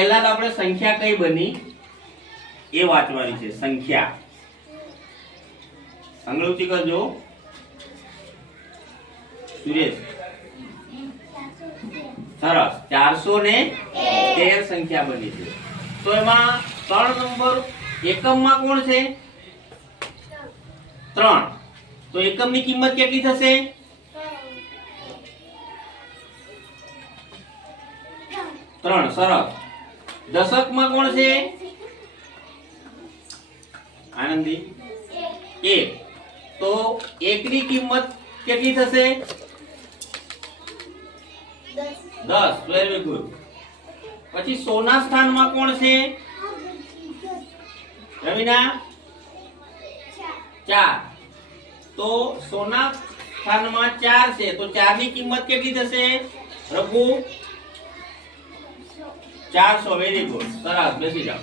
પહેલા તો આપણે સંખ્યા કઈ બની એ વાંચવાની છે. સંખ્યા અંગ્રેજી કરજો સુરેશ. સરસ. 413 સંખ્યા બની છે. તો એમાં 3 નંબર એકમમાં કોણ છે? 3. તો એકમની કિંમત કેટલી થશે? 3. સરસ. દશકમાં કોણ છે? આનંદી 1. તો 1 ની કિંમત કેટલી થશે? 10. Very good. પછી સોના સ્થાનમાં કોણ છે? રવિના 4. તો સોના સ્થાનમાં 4 છે, તો 4 ની કિંમત કેટલી થશે? રઘુ 400. Very good. સરસ. બેસી જાઓ.